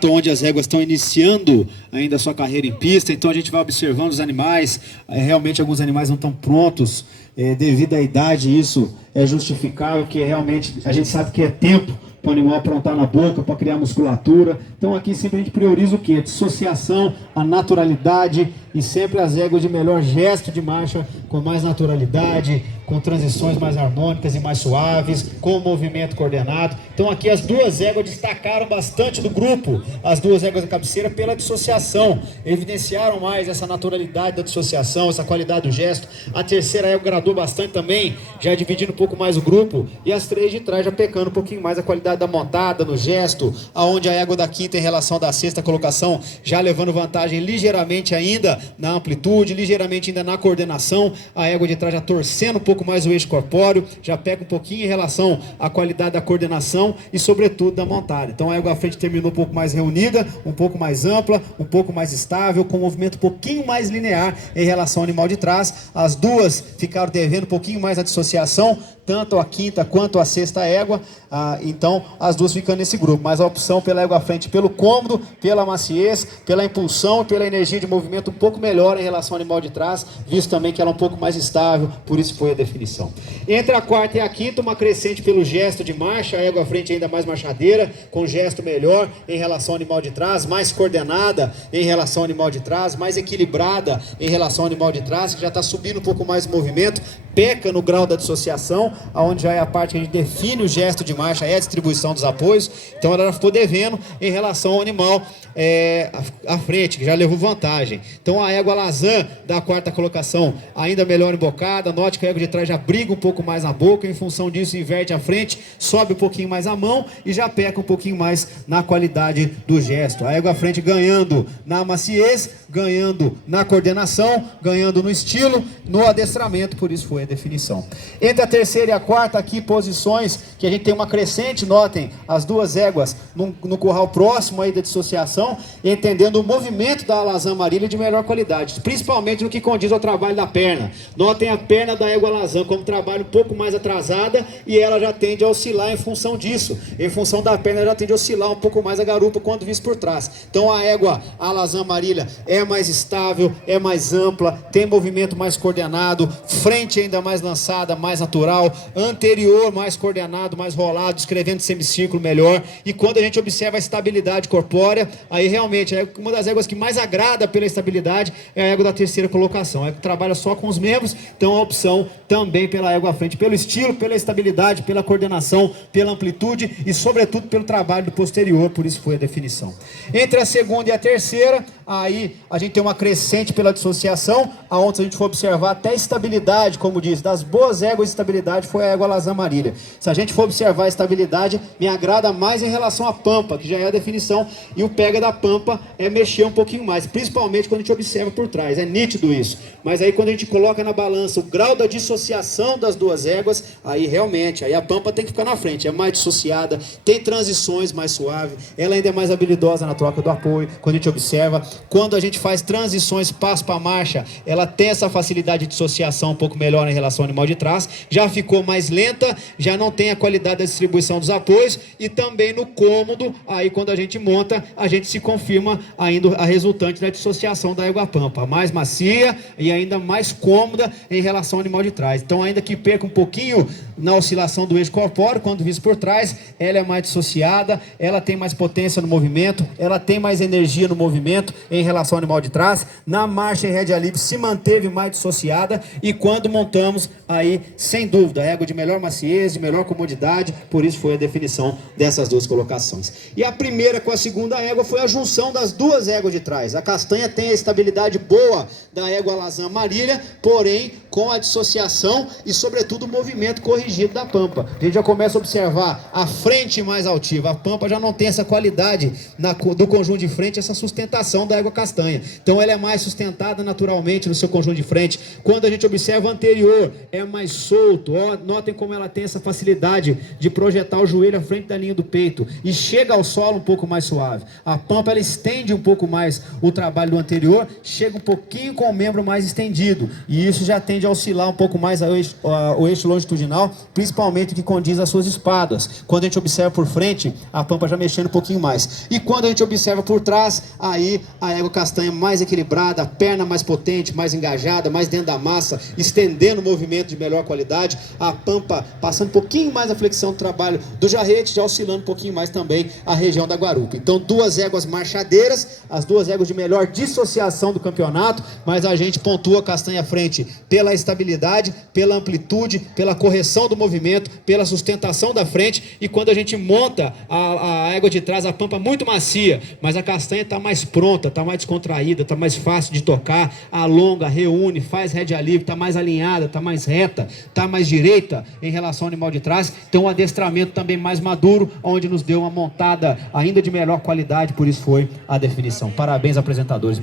onde as éguas estão iniciando ainda a sua carreira em pista, então a gente vai observando os animais, realmente alguns animais não estão prontos, devido à idade, isso é justificável, que realmente a gente sabe que é tempo para o animal aprontar na boca, para criar musculatura. Então aqui sempre a gente prioriza o quê? A dissociação, a naturalidade e sempre as éguas de melhor gesto de marcha, com mais naturalidade, com transições mais harmônicas e mais suaves, com movimento coordenado. Então aqui as duas éguas destacaram bastante do grupo, as duas éguas da cabeceira, pela dissociação, evidenciaram mais essa naturalidade da dissociação, essa qualidade do gesto. A terceira égua agradou bastante também, já dividindo um pouco mais o grupo, e as três de trás já pecando um pouquinho mais a qualidade da montada, no gesto, aonde a égua da quinta em relação da sexta colocação, já levando vantagem ligeiramente ainda na amplitude, ligeiramente ainda na coordenação, a égua de trás já torcendo um pouco mais o eixo corpóreo, já pega um pouquinho em relação à qualidade da coordenação e sobretudo da montada. Então a égua à frente terminou um pouco mais reunida, um pouco mais ampla, um pouco mais estável, com um movimento um pouquinho mais linear em relação ao animal de trás. As duas ficaram devendo um pouquinho mais a dissociação, tanto a quinta quanto a sexta égua, então as duas ficando nesse grupo, mas a opção pela égua à frente, pelo cômodo, pela maciez, pela impulsão, pela energia de movimento um pouco melhor em relação ao animal de trás, visto também que ela é um pouco mais estável, por isso foi a definição. Entre a quarta e a quinta, uma crescente pelo gesto de marcha, a égua à frente ainda mais marchadeira, com gesto melhor em relação ao animal de trás, mais coordenada em relação ao animal de trás, mais equilibrada em relação ao animal de trás, que já está subindo um pouco mais o movimento, peca no grau da dissociação, aonde já é a parte que a gente define o gesto de marcha, é a distribuição dos apoios. Então ela ficou devendo em relação ao animal à frente, que já levou vantagem. Então a égua Lazan da quarta colocação ainda melhor embocada, note que a égua de trás já briga um pouco mais na boca, em função disso inverte a frente, sobe um pouquinho mais a mão e já peca um pouquinho mais na qualidade do gesto. A égua à frente ganhando na maciez, ganhando na coordenação, ganhando no estilo, no adestramento, por isso foi a definição. Entre a terceira e a quarta aqui, posições que a gente tem uma crescente, notem, as duas éguas no curral próximo aí da dissociação, entendendo o movimento da Lazan Marília de melhor qualidade, principalmente no que condiz ao trabalho da perna. Notem a perna da égua Lazan como trabalho um pouco mais atrasada e ela já tende a oscilar em função disso, em função da perna ela já tende a oscilar um pouco mais a garupa quando visto por trás. Então a égua, a Lazan Marília, é mais estável, é mais ampla, tem movimento mais coordenado, frente ainda mais lançada, mais natural, anterior mais coordenado, mais rolado, escrevendo semicírculo melhor. E quando a gente observa a estabilidade corpórea, aí realmente uma das éguas que mais agrada pela estabilidade é a égua da terceira colocação. A égua que trabalha só com os membros, então a opção também pela égua à frente, pelo estilo, pela estabilidade, pela coordenação, pela amplitude e sobretudo pelo trabalho do posterior, por isso foi a definição. Entre a segunda e a terceira, aí a gente tem uma crescente pela dissociação, aonde se a gente for observar até a estabilidade, como diz, das boas éguas de estabilidade foi a égua Lazan Marília. Se a gente for observar a estabilidade, me agrada mais em relação à pampa, que já é a definição, e o pega da pampa é mexer um pouquinho mais, principalmente quando a gente observa por trás, é nítido isso. Mas aí quando a gente coloca na balança o grau da dissociação das duas éguas, aí realmente, aí a pampa tem que ficar na frente, é mais dissociada, tem transições mais suaves, ela ainda é mais habilidosa na troca do apoio, quando a gente observa, quando a gente faz transições passo para marcha, ela tem essa facilidade de dissociação um pouco melhor em relação ao animal de trás, já ficou mais lenta, já não tem a qualidade da distribuição dos apoios e também no cômodo, aí quando a gente monta, a gente se confirma ainda a resultante da dissociação da égua pampa, mais macia e ainda mais cômoda em relação ao animal de trás. Então ainda que perca um pouquinho na oscilação do eixo corpóreo, quando visto por trás, ela é mais dissociada, ela tem mais potência no movimento, ela tem mais energia no movimento em relação ao animal de trás. Na marcha em rédea livre se manteve mais dissociada e quando montamos, aí sem dúvida, a égua de melhor maciez, de melhor comodidade, por isso foi a definição dessas duas colocações. E a primeira com a segunda égua foi a junção das duas éguas de trás. A castanha tem a estabilidade boa da égua Lazan Marília, porém com a dissociação e sobretudo o movimento corrigido da pampa. A gente já começa a observar a frente mais altiva, a pampa já não tem essa qualidade do conjunto de frente, essa sustentação da égua castanha. Então ela é mais sustentada naturalmente no seu conjunto de frente. Quando a gente observa o anterior, é mais solto. Notem como ela tem essa facilidade de projetar o joelho à frente da linha do peito e chega ao solo um pouco mais suave. A pampa ela estende um pouco mais o trabalho do anterior, chega um pouquinho com o membro mais estendido e isso já tende a oscilar um pouco mais mais o eixo longitudinal, principalmente o que condiz às suas espadas. Quando a gente observa por frente, a pampa já mexendo um pouquinho mais. E quando a gente observa por trás, aí a égua castanha mais equilibrada, a perna mais potente, mais engajada, mais dentro da massa, estendendo o movimento de melhor qualidade, a pampa passando um pouquinho mais a flexão do trabalho do jarrete, já oscilando um pouquinho mais também a região da guarupa. Então, duas éguas marchadeiras, as duas éguas de melhor dissociação do campeonato, mas a gente pontua a castanha à frente pela estabilidade, pela amplitude, pela correção do movimento, pela sustentação da frente, e quando a gente monta a égua de trás, a pampa muito macia, mas a castanha está mais pronta, está mais descontraída, está mais fácil de tocar, alonga, reúne, faz rédea livre, está mais alinhada, está mais reta, está mais direita em relação ao animal de trás. Então, um adestramento também mais maduro, onde nos deu uma montada ainda de melhor qualidade, por isso foi a definição. Parabéns, apresentadores.